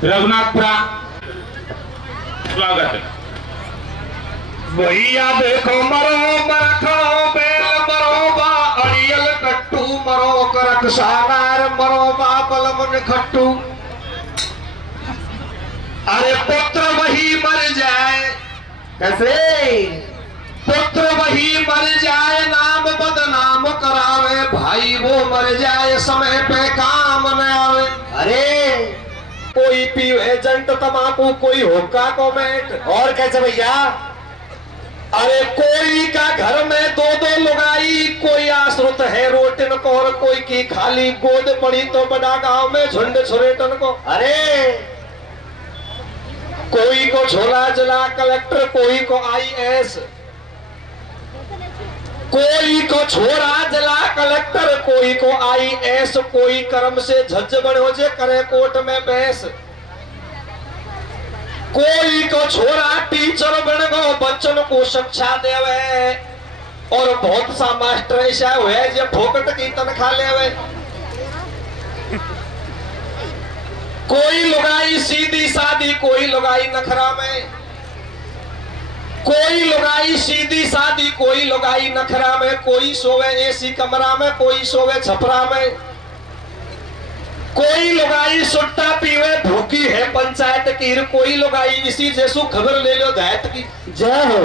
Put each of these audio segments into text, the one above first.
रघुनाथपुरा स्वागत है। भैया देखो मरो मरखड़ो बेल मरो बा अड़ियल कट्टू मरो करक सानार मरो बा बलमन खट्टू। अरे पुत्र वही मर जाए, कैसे पुत्र वही मर जाए नाम बदनाम करावे, भाई वो मर जाए समय पे काम न आवे। अरे कोई पीवे जंट तमाकू, कोई हुक्का को मेट, और कैसे भैया? अरे कोई का घर में दो दो लुगाई, कोई आश्रित है रोटिन को, और कोई की खाली गोद पड़ी तो बड़ा गांव में झुंड छुरेटन को। अरे कोई को झोला जला कलेक्टर, कोई को IAS, कोई को छोरा जला कलेक्टर, कोई को IAS, कोई कर्म से झज्ज बनो जे करे कोर्ट में बहस, कोई को छोरा टीचर बन गो बच्चन को शिक्षा देवे, और बहुत सा मास्टर ऐसा हुए जो फोकट की तनख्वाह लेवे। कोई लुगाई सीधी सादी, कोई लुगाई नखरा में, कोई लुगाई सीधी सादी, कोई लुगाई नखरा में, कोई सोवे AC कमरा में, कोई सोवे छपरा में, कोई लुगाई सुट्टा पीवे भूखी है पंचायत की, कोई लुगाई इसी जैसू खबर ले लो दैत की जय हो,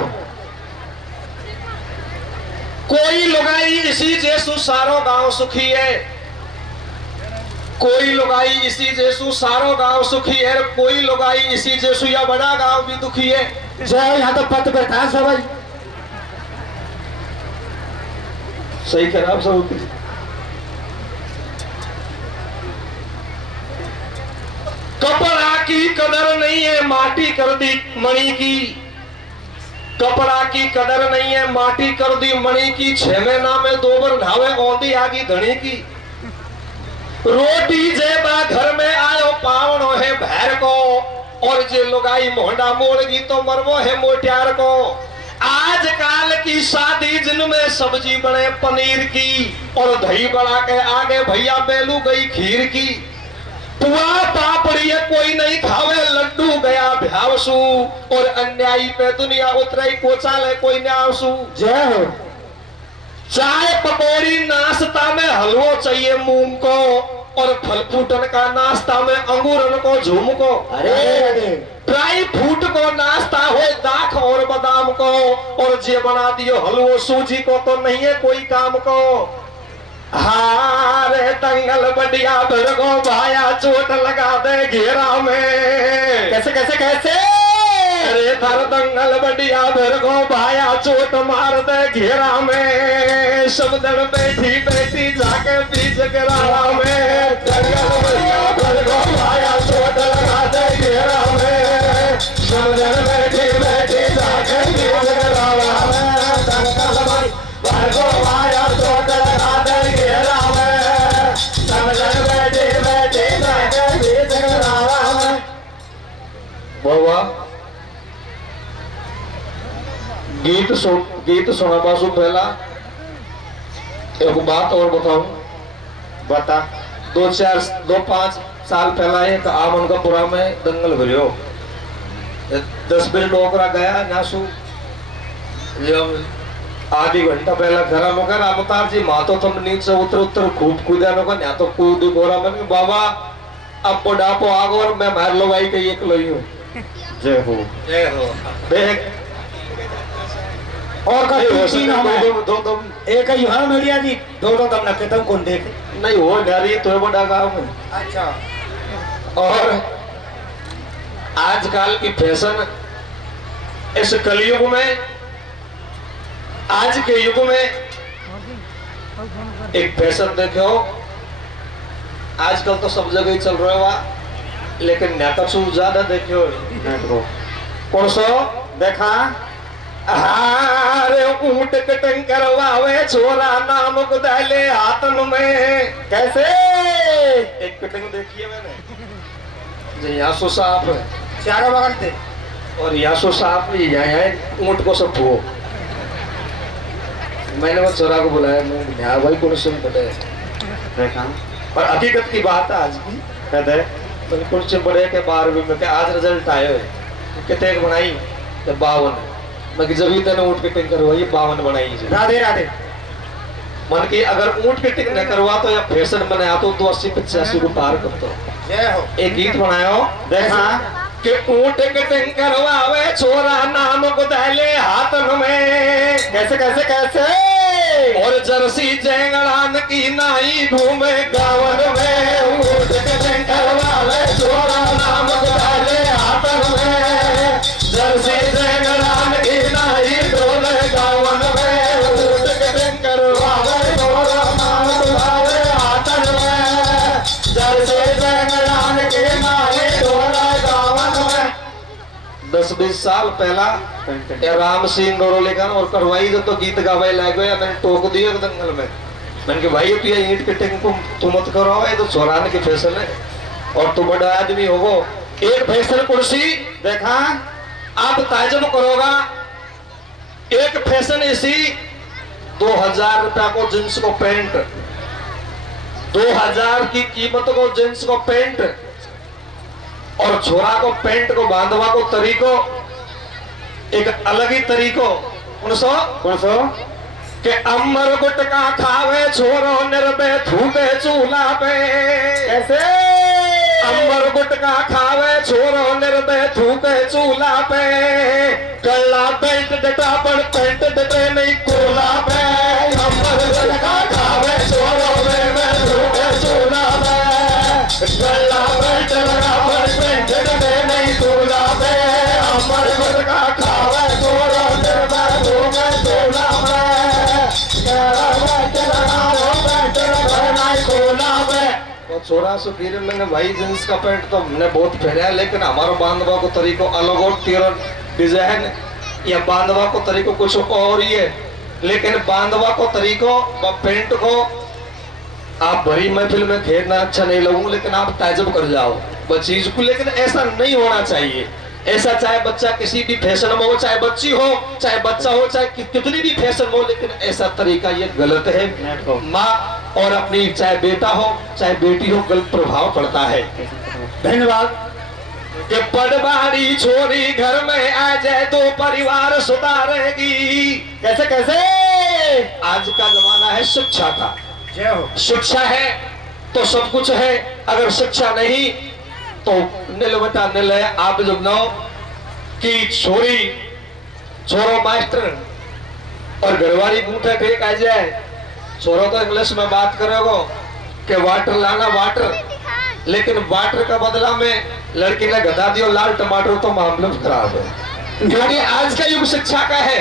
कोई लुगाई इसी जैसू सारो गांव सुखी है, कोई लुगाई इसी जैसू सारो गांव सुखी है, कोई लुगाई इसी जैसू या बड़ा गांव भी दुखी है। जय यहाँ तो पद बैठा सब भाई सही खराब सब कपड़ा की कदर नहीं है माटी कर दी मणि की, कपड़ा की कदर नहीं है माटी कर दी मणि की, 6 महीना में 2 बार ढावे औंधी आगी धनी की, रोटी जेबा घर में आयो पावनो है भैर को, और जे लुगाई मोहडा मोड़गी तो मरवो है मोटियार को। आजकल की शादी जिनमें सब्जी बने पनीर की, और दही बड़ा के आगे भैया बेलू गई खीर की, पुआ पापड़ी कोई नहीं खावे लड्डू गया भ्यावसू, और अन्यायी पे दुनिया उतराई कोचाले कोई न्यावसू जय हो। चाय पकौड़ी नाश्ता में हलवो चाहिए मूंग को, और फल फ्रूटन का नाश्ता में अंगूरन को झूम को, अरे ड्राई फ्रूट को नाश्ता हो दाख और बादाम को, और जे बना दियो हलवो सूजी को तो नहीं है कोई काम को। हारे दंगल बढ़िया भरगो भाया चोट लगा दे घेरा में, कैसे कैसे कैसे? अरे धर दंगल बढ़िया भरगो भाया चोट मार दे घेरा में, सब दिन बैठी बैठी जाके बीच गिरारा में, दंगल बढ़िया भरगो भाया चोट लगा दे घेरा में, सब दिन बैठी बैठी जाके बीच गिरारा में, दंगल भरगो भाया चोट लगा दे घेरा में, सब दिन बैठी बैठी जाके बीच गिरारा में। बाबा गीत सुना बासु पहला एक बात और बताऊं, बता। 2-5 साल पहला एक आमन का पुरा में दंगल भरियो, 10 बजे डोकरा गया नासू, आधी घंटा पहला घर में कहा अवतार जी माँ तो तुम नीचे उतर खूब कूदा नो का तो कूद गोरा मन बाबा अब बुढ़ापो आगो और मैं मार लो भाई कही एक लोई हूँ जय हो जय हो। देख और का दो एक ही हां मीडिया जी दो तुम नके तुम कौन देख नहीं हो डरी तो बड़ा गांव में। अच्छा और आजकल की फैशन इस कलयुग में, आज के युग में एक फैशन देखो, आजकल तो सब जगह ही चल रहा है, लेकिन नेता सु ज्यादा देखो कौन सो देखा हारे ऊंट कटंग करवावे छोरा नाम गुदाले हाथन में, कैसे एक कटंग देखी है मैंने, यहाँ सो साफ चारों बगल थे और यहाँ सो साफ यहाँ है ऊंट को सब भो। मैंने वो छोरा को बुलाया, मैं भाई कौन सुन पता है और हकीकत की बात है आज की कहते हैं बिल्कुल चिंबड़े के 12वीं में के आज रिजल्ट आयो है कितने बनाई तो 52 मैं कि जब तेने ऊँट की टिंग करवाई 52 बनाई जी। राधे राधे। मन की अगर ऊँट की टिंग न करवा तो या फैशन बनाया तो 80-85 को पार कर तो जय हो। एक गीत बनायो देखा कि ऊँट की टिंग करवावे छोरा नाम को दहले हाथन में कैसे कैसे कैसे और जर्सी जैंगड़ान की नाई घूमे गावन में ऊँट की टिंग करवावे छोरा नाम को दहले हाथन में जर्सी जैंगड़ान की नाई ढोले गावन में ऊँट की टिंग करवावे छोरा नाम को दहले हाथन में जर्सी जैंगड़ान की नाई ढोले गावन में। 10-20 साल पहला राम सिंह गौरोलेखन और करवाई जो तो गीत गावे लग गया मैंने टोक दिया दंगल में मैंने कि भाई तू ये ईंट के टिंग को तू मत करो ये तो चौरान की फैशन है और तू बड़ा आदमी होगो एक फैशन कुर्सी देखा आप ताजुब करोगा एक फैशन इसी 2000 रुपया को जींस को पैंट 2000 की कीमत को जींस को पैंट और छोरा को पैंट को बांधवा को तरीको एक अलग ही तरीको कौन सो के अमर गुटका खावे छोरो निर्बे थूबे चूल्हा पे कैसे अमर गुटका खावे छोरो निर्बे थूबे चूल्हा पे गला बेल्ट डटा पर पैंट डटे नहीं कोला पे अमर गुटका खावे छोरो निर्बे थूबे चूल्हा पे गला बेल्ट लगा पर पैंट डटे नहीं कोला पे अमर गुटका खावे छोरो निर्बे थूबे चूल्हा पे गला बेल्ट लगा पर पैंट डटे नहीं कोला पे। तो छोरा सो गिर में भाई जींस का पैंट तो हमने बहुत पहना लेकिन हमारा बांधवा को तरीको अलग और तेरा डिजाइन या बांधवा को तरीको कुछ और ही है लेकिन बांधवा को तरीको व पैंट को आप भरी महफिल में खेलना अच्छा नहीं लगूंगा लेकिन आप ताजुब कर जाओ वो चीज को लेकिन ऐसा नहीं होना चाहिए ऐसा चाहे बच्चा किसी भी फैशन में हो चाहे बच्ची हो चाहे बच्चा हो चाहे कितनी भी फैशन हो लेकिन ऐसा तरीका ये गलत है माँ और अपनी चाहे बेटा हो चाहे बेटी हो गलत प्रभाव पड़ता है। धन्यवाद। कि पटवारी छोरी घर में आ जाए तो परिवार सुधारेगी कैसे कैसे आज का जमाना है शिक्षा का जय हो। शिक्षा है तो सब कुछ है अगर शिक्षा नहीं तो नील बटा नील है आप जब नो कि छोरी छोरो मास्टर और घरवाली बूठे फेंक आ जाए छोरो तो इंग्लिश में बात करेगो कि वाटर लाना वाटर लेकिन वाटर का बदला में लड़की ने गधा दियो लाल टमाटर तो मामला खराब है क्योंकि आज का युग शिक्षा का है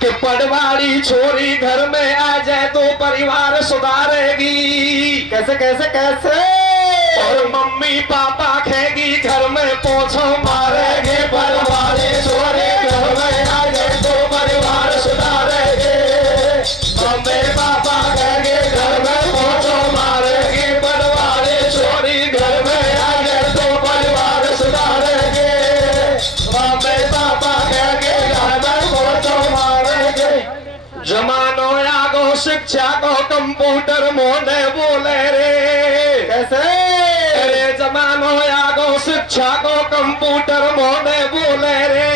कि पटवारी छोरी घर में आ जाए तो परिवार सुधारेगी कैसे कैसे कैसे और मम्मी पापा खेगी घर में पोछो मारेगी पटवारी छोरी घर में आ जाए तो परिवार सुधारेगी मम्मी पापा खेगी घर में पोछो मारेगी पटवारी छोरी घर में आ जाए तो परिवार सुधारेगी मम्मी पापा खेगी घर में पोछो मारेगी। जमानो आगो शिक्षा को कंप्यूटर मोने बोले रे कैसे अरे जमानो आगो शिक्षा को कंप्यूटर मोने बोले रे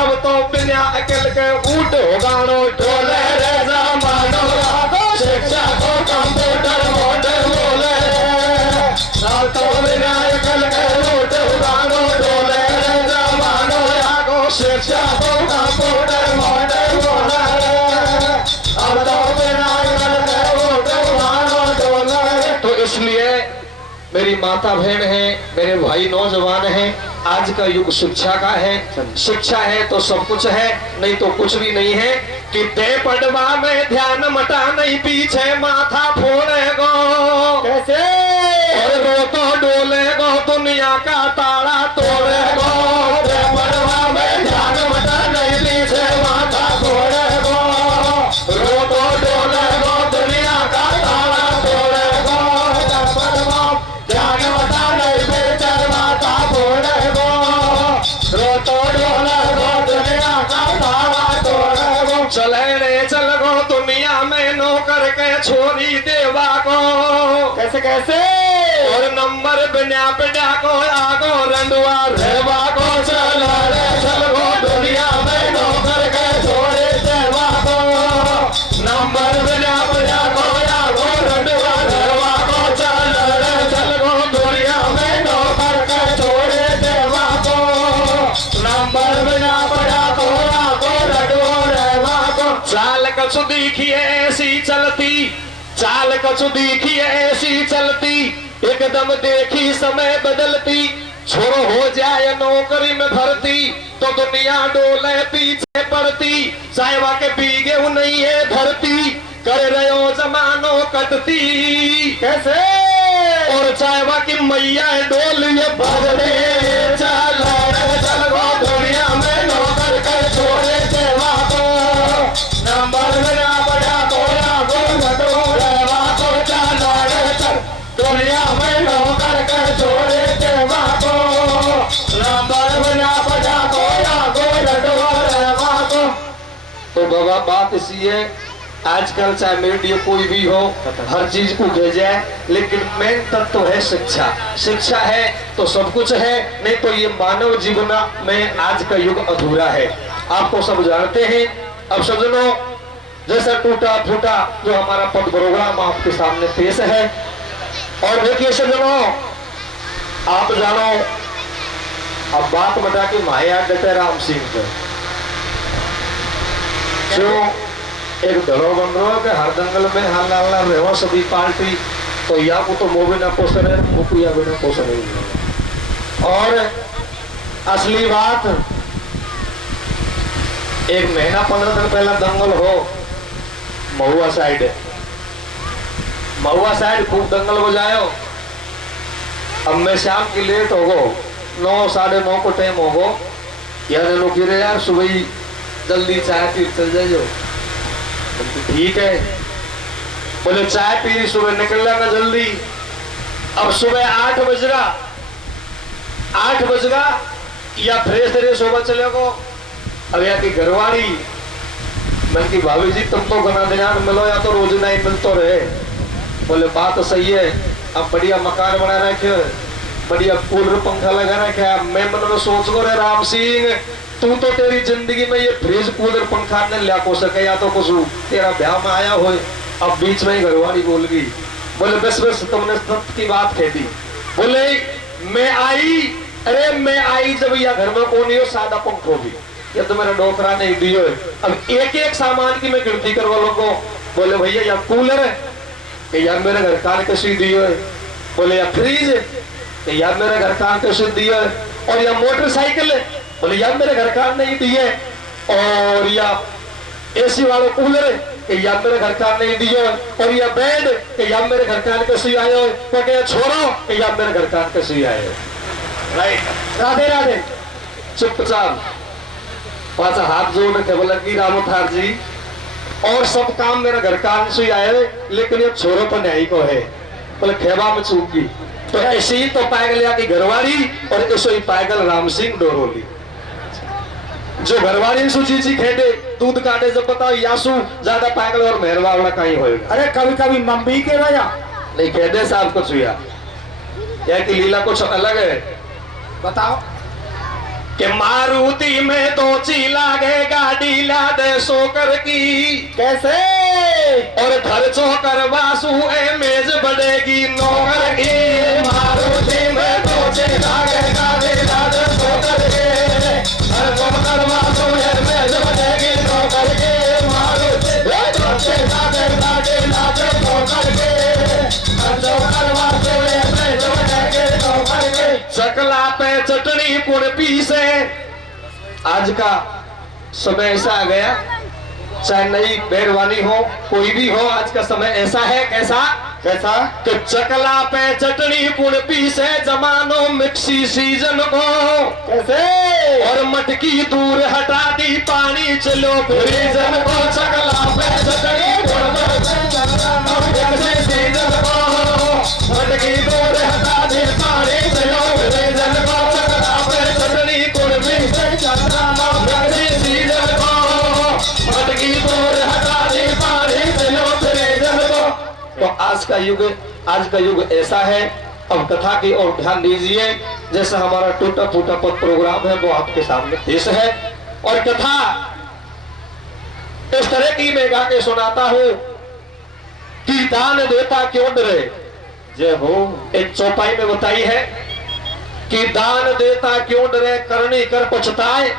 अब तो बिना अकल के उठो गानो ढोले रे जमानो आगो शिक्षा को कंप्यूटर मोने बोले रे अब तो बिना अकल के उठो गानो ढोले रे जमानो आगो शिक्षा को कंप्यूटर मोने बोले रे अब तो बिना अकल के उठो गानो ढोले रे। तो इसलिए मेरी माता बहन है मेरे भाई नौजवान हैं आज का युग शिक्षा का है शिक्षा है तो सब कुछ है नहीं तो कुछ भी नहीं है कि दे पड़वा में ध्यान मटा नहीं पीछे माथा फोड़ेगो कैसे और रो तो डोलेगो दुनिया का ताड़ा तोड़ेगो दे पड़वा में ध्यान मटा नहीं पीछे माथा फोड़ेगो रो तो डोलेगो दुनिया का ताड़ा तोड़ेगो दे पड़वा ध्यान मटा नहीं पीछे माथा फोड़ेगो रो तो डोलेगो दुनिया का ताड़ा तोड़ेगो चले रे चल गो दुनिया में नौकर के छोरी देवा को कैसे कैसे और नंबर बिना बिना को आगो रंडुआ रेवा को चल रे चल गो दुनिया में नौकर के छोड़े देवा को नंबर बिना बिना को आगो रंडुआ रेवा को चल रे चल गो दुनिया में नौकर के छोड़े देवा को नंबर बिना बिना को आगो रंडुआ रेवा को चाल कछु देखिए ऐसी चलती चाल कछु देखिए ऐसी चलती एकदम देखी समय बदलती छोरो हो जाए नौकरी में भर्ती तो दुनिया डोले पीछे पड़ती साहिबा के बीगे नहीं है धरती कर रहे हो जमानो कटती कैसे और साहिबा की मैया डोल ये भरने चल चल गो दुनिया में नौकर कर छोड़े देवा को नंबर बिना बड़ा कोया गो घटो रेवा को चल दुनिया में नौकर कर छोड़े देवा को नंबर बिना बड़ा कोया गो घटो रेवा को। तो बाबा बात इसी है आजकल चाहे मीडिया कोई भी हो हर चीज को भेजे लेकिन मेन तत्व है शिक्षा। शिक्षा है तो सब कुछ है नहीं तो ये मानव जीवन में आज का युग अधूरा है। आपको सब जानते हैं। अब सज्जनों जैसा टूटा फूटा जो हमारा पद प्रोग्राम आपके सामने पेश है और देखिए सज्जनों आप जानो अब बात बता के माया डटे राम सिंह को जो एक दड़ो बन रहा है कि हर दंगल में हल्ला हल्ला रेवा सभी पार्टी तो या को तो मोबी ना पोषण है मुकु या बिना पोषण है। और असली बात एक महीना 15 दिन पहला दंगल हो महुआ साइड खूब दंगल हो जायो। अब मैं शाम की लेट हो गो 9 साढ़े 9 को टाइम हो गो यार लोग गिरे यार सुबह ही जल्दी चाय पी चल जाइयो। ठीक है बोले चाय पी सुबह निकल जाना जल्दी। अब सुबह 8 बजेगा या फ्रेश तेरे सुबह चले गो। अब यहाँ की घरवाली मन की भाभी जी तुम तो घना ध्यान मिलो या तो रोज नहीं मिल तो रहे। बोले बात तो सही है। अब बढ़िया मकान बना रखे बढ़िया कूलर पंखा लगा रखे। मैं मन में सोच गो रे राम सिंह तू तो तेरी जिंदगी में ये फ्रिज कूलर पंखा ने लिया को सके या तो कुछ तेरा ब्याह में आया हो। अब बीच में ही घरवाली बोल गई बोले बस तुमने सत्य की बात कह दी। बोले मैं आई जब यह घर में कौन हो सादा पंखो भी या तो मेरा डोकरा नहीं दियो। अब एक सामान की मैं गिनती करवा लोगों। बोले भैया या कूलर है यार मेरे घर कान के सी दियो है। बोले या फ्रिज है यार मेरे घर कान के सी दियो है। और या मोटरसाइकिल है बोले यार मेरे घर कान नहीं दिए। और या एसी वाला कूलर है यार मेरे घर कान नहीं दिए। और या बेड यार मेरे घर कान के सी आए हो छोड़ो यार मेरे घर कान के सी आए। राइट राधे राधे चुपचाप पाचा हाथ जोड़ के बोला कि रामोथार जी और सब काम मेरा घर कान से आए लेकिन ये छोरो तो न्यायी को है। बोले खेबा में चूकी तो ऐसे ही तो पागल या की घरवाली और ऐसे ही पागल राम सिंह डोरोली जो घरवाली सुचीची खेदे दूध काटे जब बताओ यासु ज्यादा पागल और मेहरवा वाला कहीं होएगा। अरे कभी कभी मम्मी के भैया नहीं खेदे साहब कुछ हुआ या की लीला कुछ अलग है। बताओ कि मारुति में तो चीला गे गाड़ी ला दे सोकर की कैसे और खर्चों कर वासु ए मेज बढ़ेगी नौकर की। मारुति में तो चीला गे गाड़ी ला दे सोकर की खर्चों कर वासु ए मेज बढ़ेगी नौकर की। मारुति में तो चीला गे गाड़ी ला दे सोकर की खर्चों कर वासु ए मेज बढ़ेगी नौकर की। चकला पे चटनी पुण पीसे आज का समय ऐसा आ गया चाहे नई मेहरबानी हो कोई भी हो आज का समय ऐसा है कैसा कैसा कि चकला पे चटनी पुण पीसे जमानो मिक्सी सीजन को कैसे और मटकी दूर हटा दी पानी चलो फ्रीजन को। चकला पे चटनी पुण पीसे सीजन को मटकी दूर हटा दी पानी चलो फ्रीजन को। चकला पे चटनी पुण पीसे सीजन को मटकी दूर हटा दी पानी चलो फ्रीजन को। तो आज का युग ऐसा है अब कथा की ओर ध्यान दीजिए। जैसा हमारा टूटा फूटा पद प्रोग्राम है वो आपके सामने पेश है और कथा इस तरह की मैं गा के सुनाता हूं कि दान देता क्यों डरे। जय हो। एक चौपाई में बताई है कि दान देता क्यों डरे, करनी कर पछताए,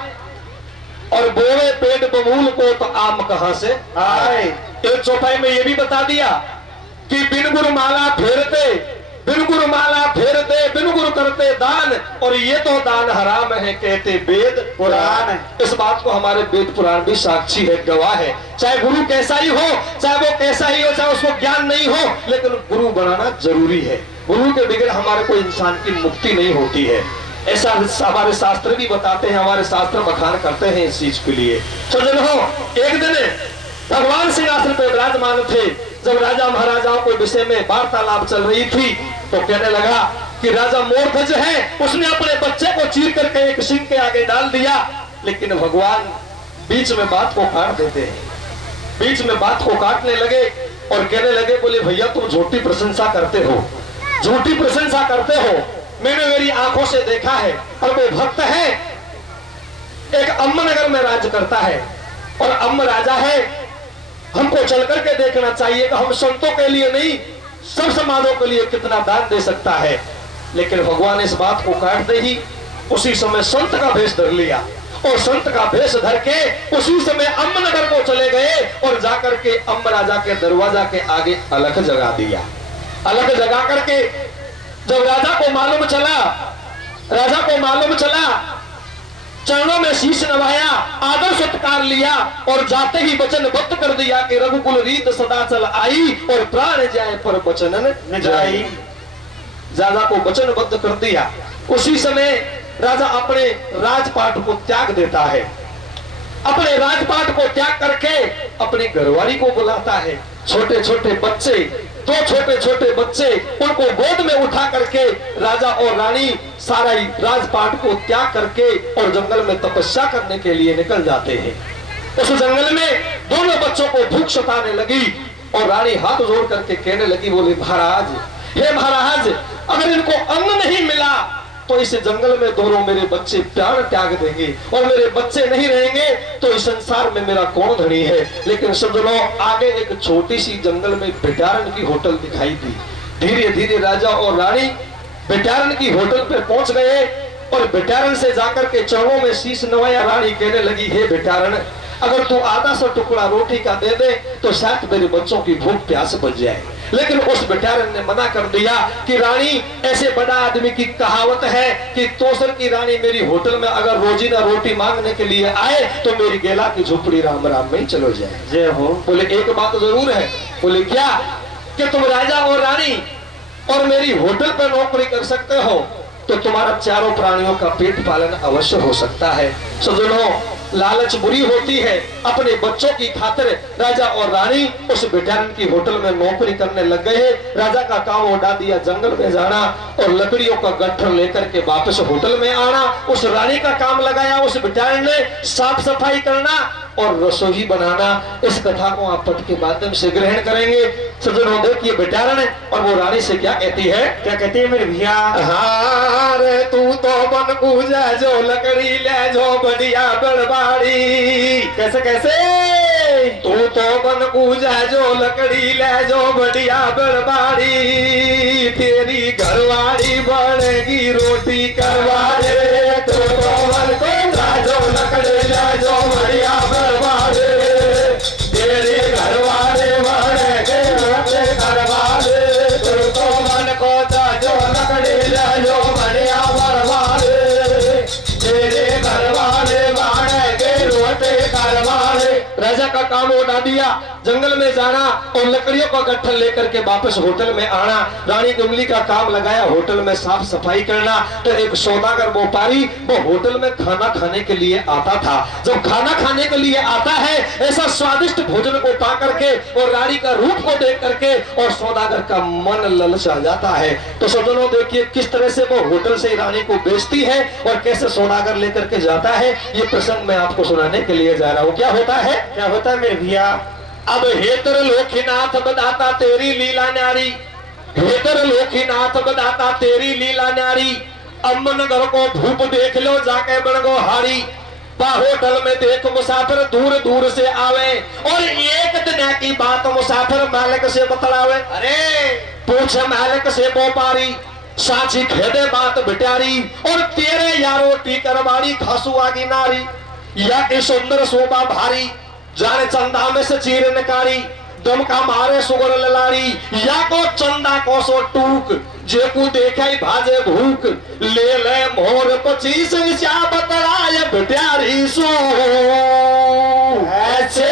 और बोवे पेट बबूल को तो आम कहां से आए। एक चौपाई में ये भी बता दिया कि बिन गुरु माला फेरते, बिन गुरु माला फेरते, बिन गुरु करते दान, और ये तो दान हराम है कहते वेद पुराण। इस बात को हमारे वेद पुराण भी साक्षी है, गवाह है। चाहे गुरु कैसा ही हो, चाहे वो कैसा ही हो, चाहे उसको ज्ञान नहीं हो, लेकिन गुरु बनाना जरूरी है। गुरु के बगैर हमारे कोई इंसान की मुक्ति नहीं होती है। ऐसा हमारे शास्त्र भी बताते हैं, हमारे शास्त्र बखान करते हैं इस चीज के लिए। सज्जनों, एक दिन भगवान सिंहासन पर विराजमान थे। जब राजा महाराजाओं के विषय में वार्तालाप चल रही थी तो कहने लगा कि राजा मोरध्वज है, उसने अपने बच्चे को चीर करके एक सिंह के आगे डाल दिया। लेकिन भगवान बीच में बात को काट देते हैं, बीच में बात को काटने लगे और कहने लगे, बोले भैया तुम झूठी प्रशंसा करते हो, झूठी प्रशंसा करते हो। मैंने मेरी आंखों से देखा है, और वो भक्त है, एक अम्म नगर में राज करता है और अम्म राजा है। हमको चल करके देखना चाहिए कि हम संतों के लिए नहीं, सब समाजों के लिए कितना दान दे सकता है। लेकिन भगवान इस बात को काटते ही उसी समय संत का भेष धर लिया, और संत का भेष धर के उसी समय अम्म नगर को चले गए और जाकर के अम्म राजा के दरवाजा के आगे अलख जगा दिया। अलख जगा करके जब राजा को मालूम चला, चरणों में शीश नवाया, आदर सत्कार लिया, और जाते ही वचनबद्ध कर दिया कि रघुकुल रीत सदा चल आई, और प्राण जाए पर वचन न जाई। राजा को वचनबद्ध कर दिया। उसी समय राजा अपने राजपाट को त्याग देता है। अपने राजपाट को त्याग करके अपनी घरवाली को बुलाता है। छोटे छोटे बच्चे, दो छोटे छोटे बच्चे, उनको गोद में उठा करके राजा और रानी सारा राजपाट को त्याग करके और जंगल में तपस्या करने के लिए निकल जाते हैं। उस जंगल में दोनों बच्चों को भूख सताने लगी और रानी हाथ जोड़ करके कहने लगी, बोले महाराज, हे महाराज, अगर इनको अन्न नहीं मिला तो इस जंगल में दोनों मेरे बच्चे प्राण त्याग देंगे, और मेरे बच्चे नहीं रहेंगे तो इस संसार में मेरा कौन धनी है। लेकिन सज्जनों, आगे एक छोटी सी जंगल में बेटारन की होटल दिखाई दी। धीरे धीरे राजा और रानी बेटारन की होटल पर पहुंच गए और बेटारन से जाकर के चरणों में शीश नवाया। रानी कहने लगी, हे बेटारन, अगर तू आधा सा टुकड़ा रोटी का दे दे तो शायद मेरे बच्चों की भूख प्यास बच जाए। लेकिन उस बेचारे ने मना कर दिया कि रानी, ऐसे बड़ा आदमी की कहावत है कि तोसर की रानी मेरी होटल में अगर रोजी ना रोटी मांगने के लिए आए तो मेरी गेला की झोपड़ी राम राम में ही चलो जाए। जय हो। बोले एक बात जरूर है। बोले क्या? कि तुम राजा और रानी और मेरी होटल पर नौकरी कर सकते हो तो तुम्हारा चारों प्राणियों का पेट पालन अवश्य हो सकता है। सज्जनों, लालच बुरी होती है। अपने बच्चों की खातिर राजा और रानी उस बेटारन की होटल में नौकरी करने लग गए। राजा का काम उड़ा दिया जंगल में जाना और लकड़ियों का गट्ठर लेकर के वापस होटल में आना। उस रानी का काम लगाया उस बेटारन ने साफ सफाई करना और रसोई बनाना। इस कथा को आप पद के माध्यम से ग्रहण करेंगे। सज्जनों, देखिए बेटारन और वो रानी से क्या कहती है। क्या कहती है मेरे भैया? हाँ रे, तू तो बन पूजा जो लकड़ी ले जो बढ़िया बड़बाड़ी। कैसे कैसे? तू तो बन पूजा जो लकड़ी ले जो बढ़िया बड़बाड़ी। तेरी घरवाड़ी बनेगी रोटी करवा दे। तू तो बन पूजा जो लकड़ी ले जो बढ़िया बड़बाड़ी। तेरी घरवाड़ी बनेगी रोटी करवा दे। तू तो बन पूजा जो लकड़ी ले जो बढ़िया बड़बाड़ी। तेरे घरवाड़ी बनेगी रोटी करवा दे। राजा का काम उड़ा दिया, जंगल में जाना और लकड़ियों का गट्ठर लेकर के वापस होटल में आना। रानी कमली का काम लगाया होटल में साफ सफाई करना। तो एक सौदागर व्यापारी वो होटल में खाना खाने के लिए आता था। जब खाना खाने के लिए आता है, ऐसा स्वादिष्ट भोजन को पा करके और रानी का रूप को देख करके और सौदागर का मन ललचा जाता है। तो सज्जनों, देखिए किस तरह से वो होटल से रानी को बेचती है और कैसे सौदागर लेकर के जाता है। ये प्रसंग मैं आपको सुनाने के लिए जा रहा हूँ। क्या होता है? क्या होता है मेरे भैया? अब हेतर लोकनाथ बताता तेरी लीला न्यारी। हेतर लोकीनाथ बदाता तेरी लीला न्यारी, अम्बन घर को भूप देख लो जाके बनगो हारी। होटल में देख मुसाफिर दूर दूर से आवे, और एक दिन की बात मुसाफिर मालिक से बतलावे। अरे पूछे मालिक से व्यापारी, साची खेदे बात बिटारी, और तेरे यारो टीकर बाड़ी खासू आगी नारी। या की सुंदर शोभा भारी, जाने चंदा में से चीर निकारी, दम का मारे सुगर ललारी। या को चंदा को सो टूक, जेकू देखे भाजे भूख, ले ले मोर 25 विचा बतराय बिटारी सो। ऐसे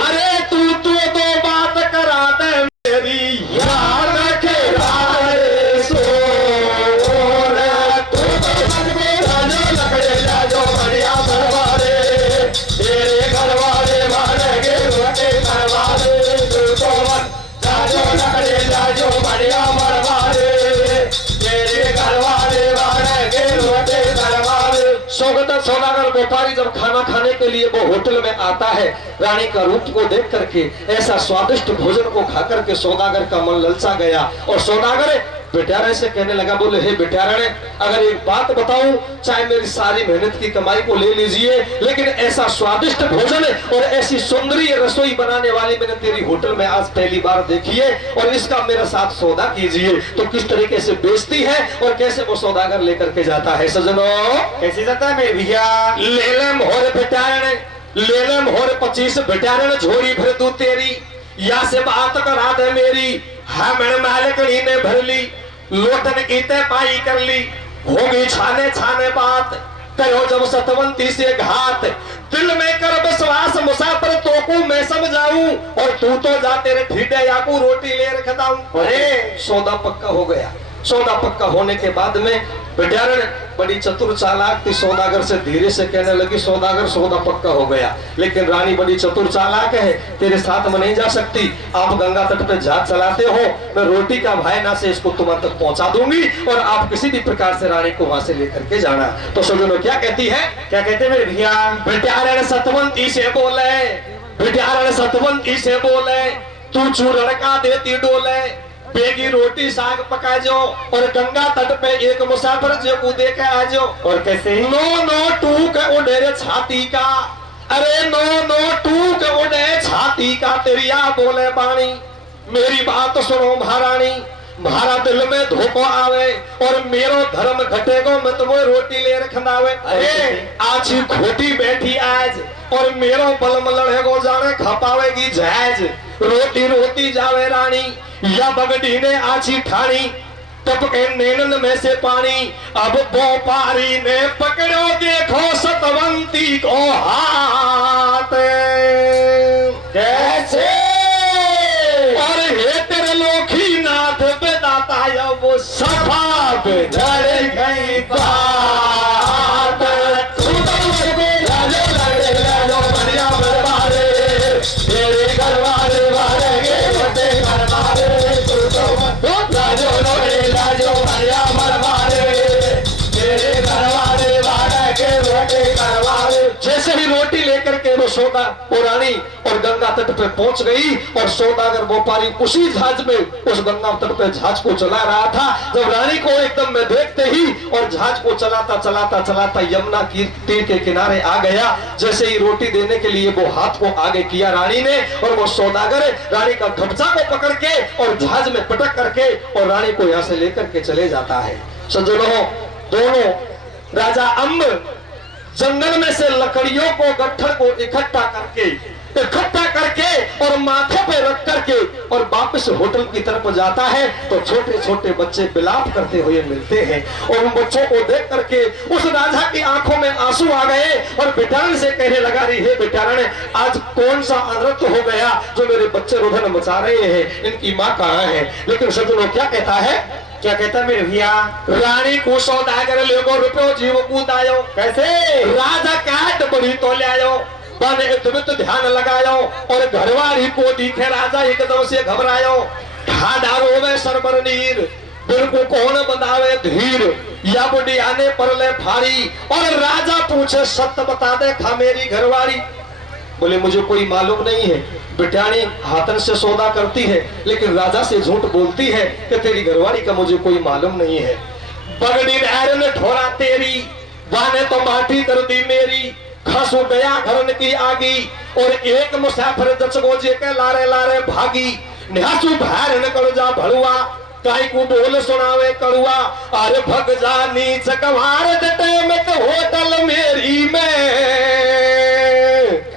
अरे तू तो दो बात करा दे मेरी, यार रखे राय सो। तू तो लकड़े लाजो बढ़िया बरवारे, तेरे घर वाले मारेंगे रोटे करवारे। तू तो लाजो लकड़े लाजो बढ़िया बरवारे, तेरे घर वाले मारेंगे रोटे करवारे। सौदागर व्यापारी जब खाना खाने के लिए वो होटल में आता है, रानी का रूप को देख करके, ऐसा स्वादिष्ट भोजन को खा करके सौदागर का मन ललचा गया। और सौदागर बेटारे से कहने लगा, बोले हे बेटारे, अगर एक बात बताऊं, चाहे मेरी सारी मेहनत की कमाई को ले लीजिए, लेकिन ऐसा स्वादिष्ट भोजन और ऐसी सुंदरी रसोई बनाने वाली मैंने तेरी होटल में आज पहली बार देखी है, और इसका मेरे साथ सौदा कीजिए। तो किस तरीके से बेचती है और कैसे वो सौदागर लेकर के जाता है। सजनों कैसे जाता है मेरे भैया? ले ले मोहर बेटारे, ले ले मोहर 25 बेटारे, झोरी भर दू तेरी, या से बात करा दे मेरी। हाँ मैंने मालिकड़ी ने भर ली, लोटन की ते पाई कर ली, होगी छाने छाने बात, करो जब सतवंती से घात। दिल में कर विश्वास मुसाफिर तो को मैं समझाऊं, और तू तो जा तेरे ठीडे याकू रोटी ले रखता हूं। अरे सौदा पक्का हो गया। सौदा पक्का होने के बाद में बेटारण बड़ी चतुर चालाक थी, सौदागर से धीरे से कहने लगी, सौदागर सौदा पक्का हो गया, लेकिन रानी बड़ी चतुर चालाक है, तेरे साथ में नहीं जा सकती। आप गंगा तट पे जहाज चलाते हो, मैं रोटी का भाईना से इसको तुम्हारे तक पहुंचा दूंगी, और आप किसी भी प्रकार से रानी को वहां से लेकर के जाना। तो सजनों क्या कहती है, क्या कहते मेरे भैया? बेटारण सतवंती से बोले, बेटारण सतवंती से बोले, तू चूरण का देती डोले, बेगी रोटी साग पका जो, और गंगा तट पे एक मुसाफिर जो कूदे के आ जो। और कैसे? नो नो टूक उड़े छाती का, अरे नो नो टूक उड़े छाती का, तेरिया बोले बाणी। मेरी बात सुनो महारानी, मारा दिल में धोखो आवे, और मेरो धर्म घटेगो मैं तुम्हें रोटी ले रखनावे। अरे आछी खोटी बैठी आज, और मेरो बलम लड़ेगो जाने खपावेगी जहाज। रोटी रोटी जावे रानी, या बगड़ी ने आछी ठाणी, टपके नैनन में से पानी। अब व्यापारी ने पकड़ो देखो सतवंती को हाथ, कैसे? और हे तेरे लोकीनाथ बेदाता, या वो सभा बिगड़ गई बात। बढ़िया बरबारे, तेरे घर वाले मारेंगे बड़े घर वाले। लाजो लोड़े लाजो बढ़िया बरबारे, तेरे घर वाले मारेंगे बड़े घर वाले। जैसे ही रोटी लेकर के वो सौदा वो रानी और गंगा तट पे पहुंच गई, और सौदागर व्यापारी उसी जहाज में उस गंगा तट पे जहाज को चला रहा था। जब रानी को एकदम में देखते ही और जहाज को चलाता चलाता चलाता यमुना की तीर के किनारे आ गया। जैसे ही रोटी देने के लिए वो हाथ को आगे किया रानी ने, और वो सौदागर रानी का गमछा को पकड़ के और जहाज में पटक करके और रानी को यहाँ से लेकर के चले जाता है। सज्जनों, दोनों राजा अम्ब जंगल में से लकड़ियों को गट्ठर को इकट्ठा करके और माथे पे रख करके और वापस होटल की तरफ जाता है, तो छोटे छोटे बच्चे विलाप करते हुए मिलते हैं। और उन बच्चों को देख करके उस राजा की आंखों में आंसू आ गए, और बेटारण से कहने लगा, रही है बेटारण, आज कौन सा अनर्थ हो गया जो मेरे बच्चे रुदन मचा रहे हैं, इनकी माँ कहाँ है? लेकिन सज्जनों क्या कहता है, क्या कहता मेरे भैया? रानी को सौदागर लेगो रुपयो जीव कूदायो। कैसे? राजा काट बड़ी तो ले आयो, बने तुम ध्यान लगायो, और घरवाली को दिखे राजा एकदम से घबरायो। ठाडारो में सरबर नीर, बिल्कुल कौन बंधावे धीर, या बुढ़ी आने पर ले फारी। और राजा पूछे, सत्य बता दे खा मेरी घरवाली। बोले मुझे कोई मालूम नहीं है। बिटियानी हाथन से सौदा करती है लेकिन राजा से झूठ बोलती है कि तेरी घरवाली का मुझे कोई मालूम नहीं है। बगड़ी नहर ने ठोरा तेरी, वाने तो माटी कर दी मेरी, खसु गया घरन की आगी, और एक मुसाफिर दचगोजे के लारे लारे भागी। निहासु भार न कर जा भड़ुआ, काई को बोल सुनावे कड़ुआ, अरे भग जा नीच कवार डटे में तो होटल मेरी में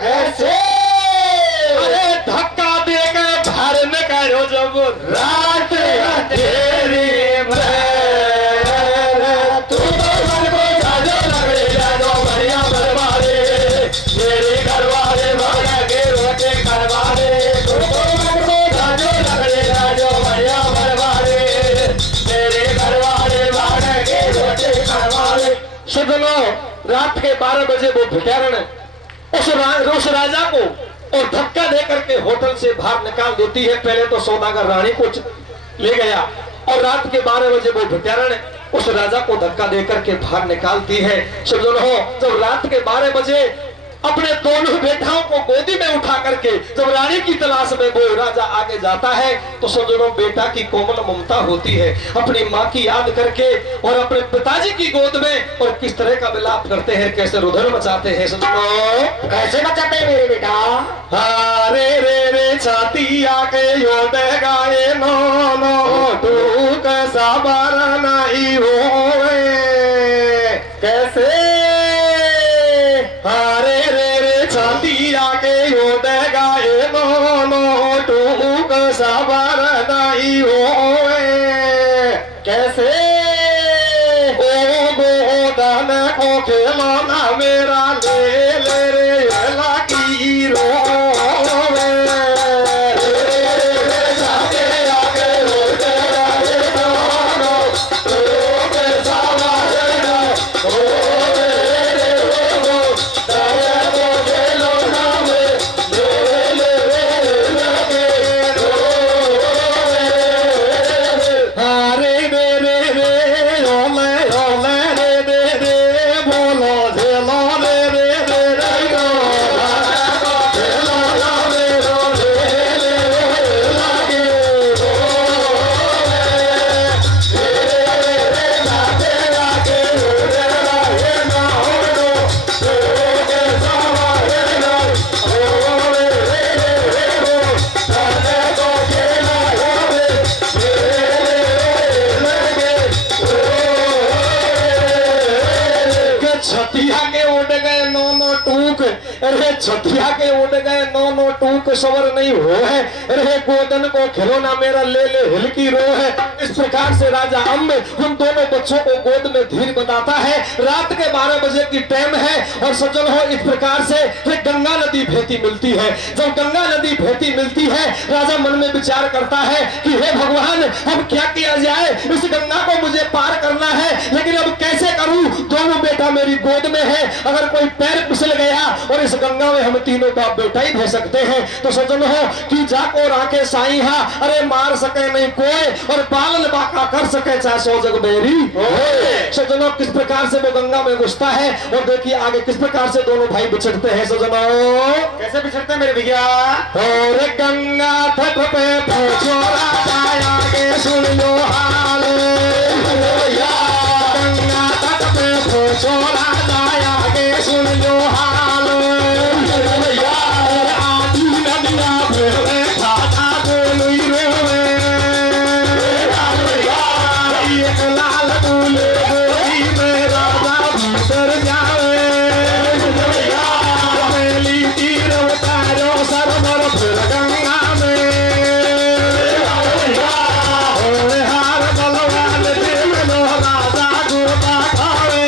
ऐसे अरे धक्का दे के भार न करो जब रात तेरी तू तो मन को जाजो लगे जाजो बढ़िया बरबारे, मेरे घरवाले भागा के रोटे करवाले। तू तो मन को जाजो लगे जाजो बढ़िया बरबारे, मेरे घरवाले भागा के रोटे करवाले। सजनो रात के 12 बजे वो भिटारण उस राजा को और धक्का दे करके होटल से बाहर निकाल देती है। पहले तो सौदागर रानी को ले गया और रात के 12 बजे वो भिटारण उस राजा को धक्का दे करके बाहर निकालती है। सजनो जब रात के 12 बजे अपने दोनों बेटाओं को गोदी में उठा करके जब रानी की तलाश में वो राजा आगे जाता है तो सजनों बेटा की कोमल ममता होती है। अपनी माँ की याद करके और अपने पिताजी की गोद में और किस तरह का विलाप करते हैं, कैसे रुधर मचाते हैं। सजनों कैसे बचाते हैं मेरे बेटा? हाँ रे रे रे छाती आके यो गाए नो नो तू कैसा बार नहीं होवे। कैसे? हारे रे रे छाती आके यो गाए नो नो तू कैसा बार नहीं होवे। कैसे? ओ गोदान को खिलौना मेरा ले ले रे लागी रोवे। छठिया के उड़ गए नो नो टूक सवर नहीं हो है। रे गोदन को खिलौना मेरा ले ले हिलकी रो है। इस प्रकार से राजा अम्ब उन दोनों बच्चों को गोद में धीर बताता है। रात के 12 बजे की टाइम है और सजन हो इस प्रकार से गंगा नदी बहती मिलती है। जब गंगा नदी बहती मिलती है राजा मन में विचार करता है कि हे भगवान अब क्या किया जाए, इस गंगा को मुझे पार करना है लेकिन अब कैसे करूं? दोनों बेटा मेरी गोद में है, अगर कोई पैर फिसल गया और इस गंगा में हम तीनों बाप बेटा ही बह सकते हैं। तो सजन हो कि जाको राके साई हा, अरे मार सके नहीं कोई और पालन बाका कर सके चाहे सो जग बेरी। सजनों किस प्रकार से वो गंगा में घुसता है और देखिए आगे किस प्रकार से दोनों भाई बिछड़ते हैं। सजनों कैसे बिछड़ते हैं मेरे भैया? और गंगा तट पे छोरा आया के सुन लो हाल। गंगा तट पे छोरा आया के सुन लो हाल। आधी नदिया में खाता बोलुई रे एक लाल दूल्हे गोरी में राजा भीतर जावे। पहली तीर उतारो सरवर फिर गंगा में। हार बलवान देव लो राजा गोता खावे।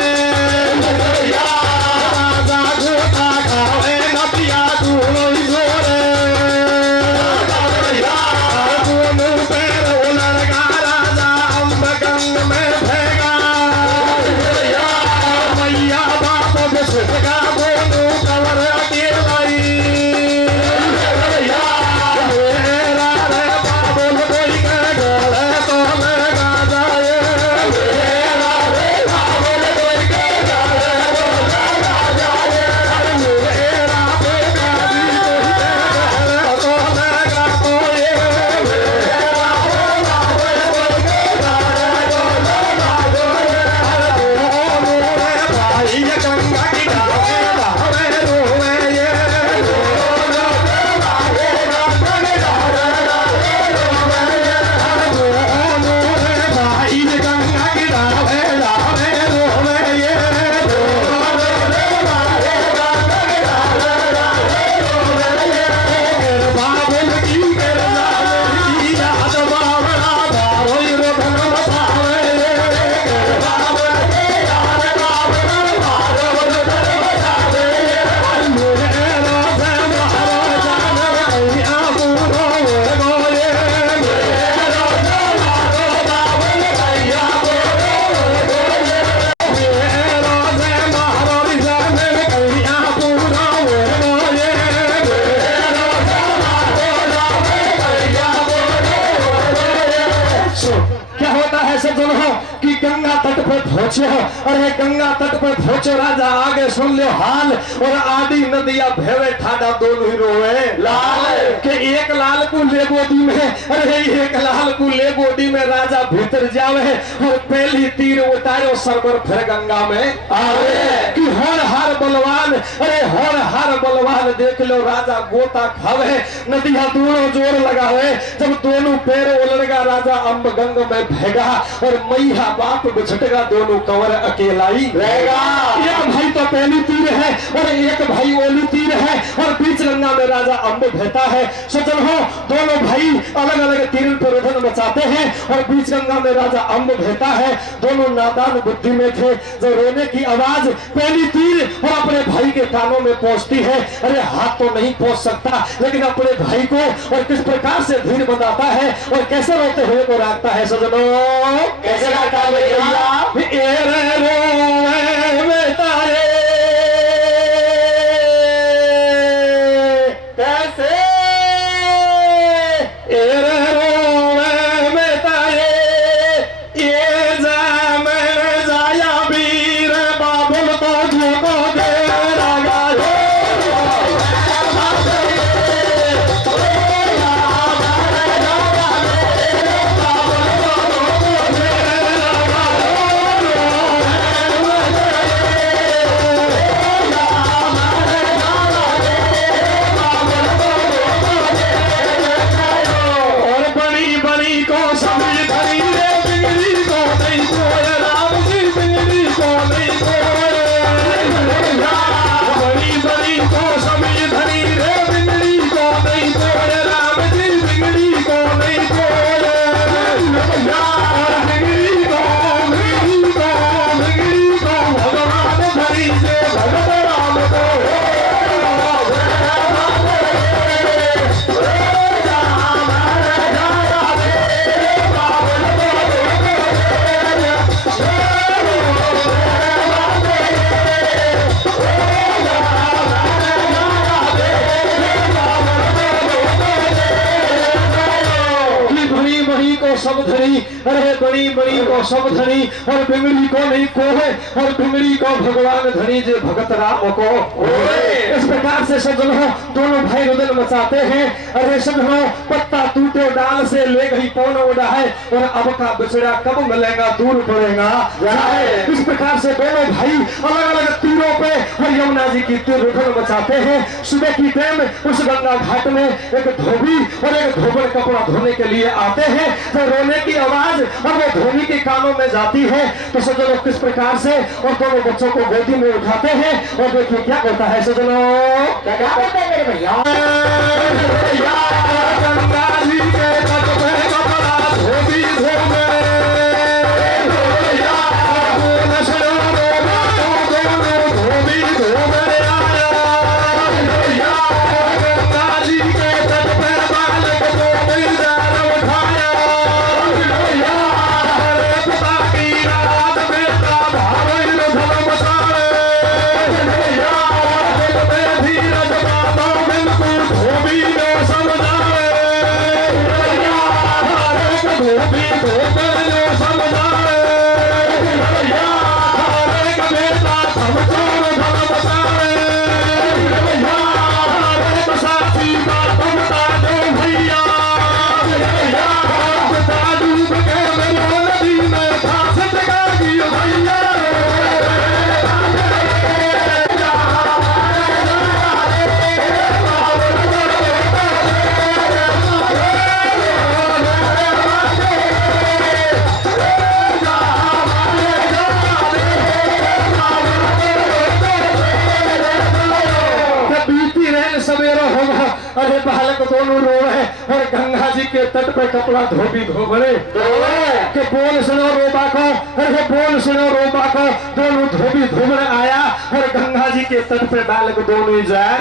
बच्चों, अरे गंगा तट पर पहुंचो राजा, आगे सुन लो हाल। और आदि नदिया भेवे ठाडा दोनों ही रोवे लाल के एक लाल को ले गोदी में, अरे एक लाल को ले गोदी में राजा भीतर जावे और पहली तीर उतारो सरवर फिर गंगा में आवे कि हर हर बलवान, अरे हर हर बलवान देख लो राजा गोता खावे, नदिया दोनों जोर लगावे। जब दोनों पैर उलड़गा राजा अम्ब गंग में भेगा और मैया बाप बिछटेगा, दोनों कंवर अकेला ही रहेगा। एक भाई तो पहली तीर है और एक भाई ओली तीर है और बीच गंगा में राजा अम्ब बहता है। सजन हो, दोनों भाई अलग अलग तीर पर उधर मचाते हैं और बीच गंगा में राजा अम्ब बहता है। दोनों नादान बुद्धि में थे। जब रोने की आवाज पहली तीर और अपने भाई के कानों में पहुंचती है, अरे हाथ तो नहीं पहुंच सकता लेकिन अपने भाई को और किस प्रकार से धीर बताता है और कैसे रोते हुए को राखता है। सजनों कैसे राखता है सब धनी, अरे बड़ी बड़ी को सब धनी और बिगड़ी को नहीं कोहे और बिगड़ी को भगवान धनी जे भगत राम को। इस प्रकार से सज्जनों दोनों भाई रुदन मचाते हैं। अरे सज्जनों पत्ता टूटे डाल से ले गई पौन उड़ा है और अब का बिछड़ा कब मिलेगा दूर पड़ेगा। इस प्रकार से दोनों भाई अलग अलग तीरों पे और यमुना जी की तीर रुदन मचाते हैं। सुबह की टाइम उस गंगा घाट में एक धोबी और एक धोबन कपड़ा धोने के लिए आते हैं। तो रोने की आवाज और वो धोबी के कानों में जाती है। तो सज्जनों किस प्रकार से और दोनों बच्चों को गोदी में उठाते हैं और देखिए क्या होता है। सज्जनों क्या होता है मेरे भैया, गंगा जी के तट पे कपड़ा धोबी धोवे धोबी धोवे आया, गंगा जी के तट पे बालक धोबी जाल उठाया, पिता की रात बेटा भावई धर्म बसावे, धीरज बाबा बिल्कुल धोबी ने समझावे, धोबी धोबे ने समझावे, बेटा समझोर धर्म बसावे, बसाती बात बता दो भैया, डूब के मेरे नदी में फांस लगा दियो भैया। सवेरा होगा, अरे बालक दोनों रो रहे और गंगा जी के तट पे कपड़ा धोबी धोबड़े के बोल सुनो रो बाको, अरे बोल सुनो रो बाको, दोनों धोबी धोबड़े आया और गंगा जी के तट पे बालक दोनों जार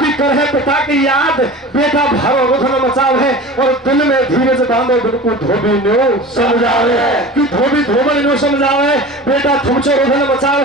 कि करे पिता की याद बेटा भारो रुधन मचाव है और दिल में धीरज बांधो बिल्कुल धोबी नो समझावे कि धोबी धोबड़े नो समझावे बेटा थुमचो रुधन मचावे।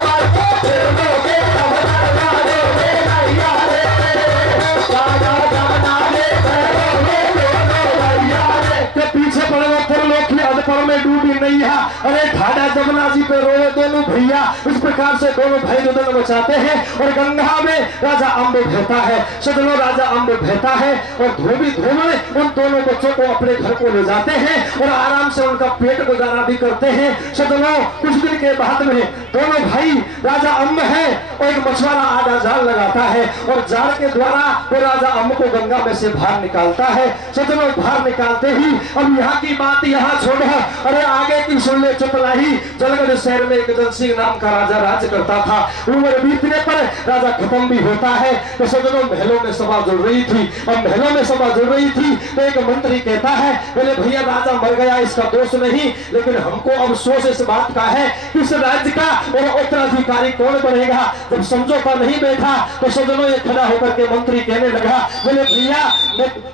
पीछे पड़े पुर लोग की पर में डूबी नैया, अरे ठाडा जमुना जी पे रोए दोनों भैया। इस प्रकार से दोनों भाई रुदन मचाते हैं और गंगा में राजा अम्ब बहता है। सदनों राजा अम्ब बहता है और धोबी धोबे उन दोनों बच्चों को अपने घर को ले जाते हैं और आराम से उनका पेट गुजारा भी करते हैं। सदनों कुछ दिन के बाद में दोनों भाई राजा अम्ब है और एक मछुआरा आधा जाल लगाता है और जाल के द्वारा वो राजा अम्ब को गंगा में से बाहर निकालता है। सदनों बाहर निकालते ही अब यहाँ की बात यहाँ छोड़ो, अरे आगे की सुन ले चुपलाही। जलगढ़ शहर में एक दल सिंह नाम का राजा राज करता था। उम्र बीतने पर राजा खत्म भी होता है। तो सदनों महलों में सभा जुड़ रही थी। अब महलों में सभा जुड़ रही थी तो एक मंत्री कहता है, बोले भैया राजा मर गया, इसका दोष नहीं, लेकिन हमको अफसोस इस बात का है कि इस राज्य का और उत्तराधिकारी कौन बनेगा। जब समझौता नहीं बैठा तो सदनों ये खड़ा होकर के मंत्री कहने लगा, बोले भैया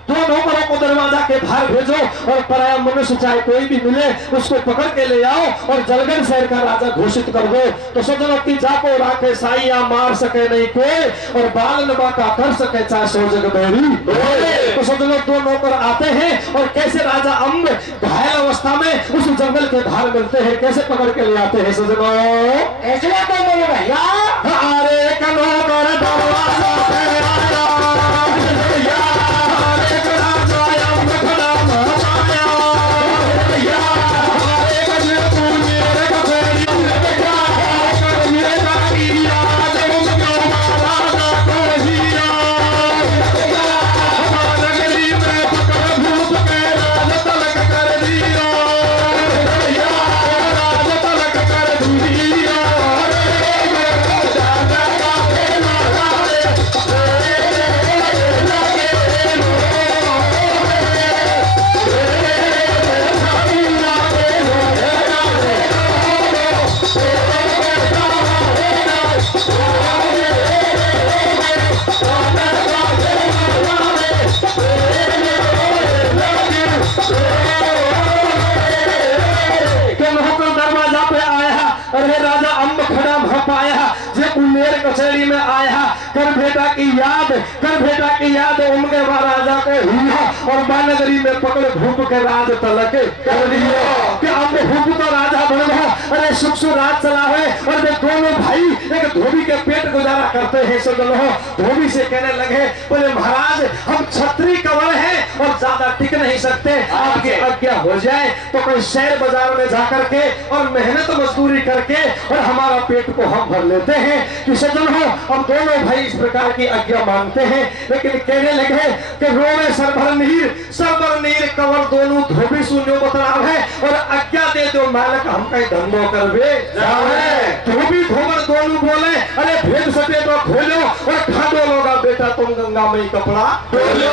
दो नौकरों को दरवाजा के बाहर भेजो और पराया मनुष्य चाहे कोई भी मिले उसको पकड़ के ले आओ और जलगढ़ शहर का राजा घोषित कर दो। तो सदनों की जाको राखे साइया, मार सके नहीं कोई और बाल नबा का कर सके चाहे सो जग बेरी। तो सदनों दो नौकर आते हैं और कैसे राजा अम्ब घायल अवस्था में उस जंगल के बाहर मिलते हैं, कैसे पकड़ के ले आते हैं। सदनों ऐसे बात है मेरे भैया, अरे कनो कर दरवाजा पे आया, भैया अरे राजा अम्ब खड़ा माया, भैया अरे कने पूने रे कबेरी बेटा कर मेरे कारिया जब क्यों मारा ना कोहिया, हमारा गली में पकड़ भूत के राज तलक कर दिया, भैया राज तलक कर दिया। दरवाजा पे आया, अरे राजा अम्ब खड़ा पाया, जब उमेर कचहरी में आया, कर बेटा की याद उनके राजा को हुआ और बानगरी में पकड़ भूप के राज तलक कर दिया कि अब भूप तो राजा बन गया। अरे सुख राज चला है और वे दोनों भाई एक धोबी के पेट गुजारा करते हैं। सदनों धोबी से कहने लगे, बोले महाराज हम छत्री कंवर हैं और ज्यादा टिक नहीं सकते, आपकी आज्ञा हो जाए तो कोई शहर बाजार में जाकर के और मेहनत मजदूरी करके और हमारा पेट को हम भर लेते हैं। कि सज्जन हो अब दोनों भाई इस प्रकार की आज्ञा मांगते हैं, लेकिन कहने लगे कि रोवे सरभर नीर कंवर दोनों धोबी सुनियो बतराव है और आज्ञा दे दो मालक हम कहीं धंधो करवे धोबी धोबर दोनों बोले, अरे भेद सके तो खोलो और खादो लोगा बेटा तुम गंगा में कपड़ा धोलो।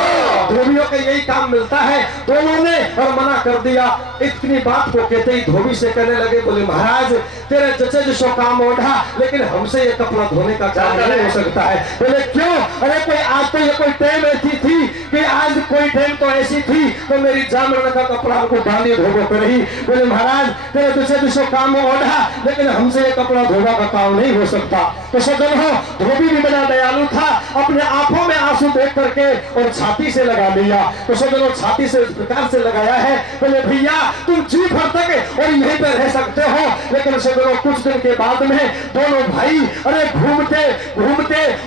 धोबियों का यही काम मिलता है। दोनों ने और मना कर दिया। इतनी बात को कहते ही धोबी से कहने लगे, बोले महाराज तेरे जचे जो काम ओढ़ा, लेकिन हमसे ये कपड़ा धोने का काम नहीं हो सकता है। बोले क्यों? अरे कोई आज तो ये कोई टाइम ऐसी थी कि आज कोई टाइम तो ऐसी थी तो मेरी जामरण का कपड़ा को बांधी धोबो कर रही। बोले महाराज तेरे जचे काम ओढ़ा, लेकिन हमसे ये कपड़ा धोबा का काम नहीं हो सकता। तो सदन हो धोबी भी बड़ा दयालु था, अपने आंखों में आंसू देख करके और छाती से लगा लिया। तो सदन छाती से इस प्रकार से लगाया है, बोले भैया तुम जी भर तक और यहीं पे रह सकते हो। लेकिन सदनों कुछ दिन के बाद में दोनों भाई अरे घूमते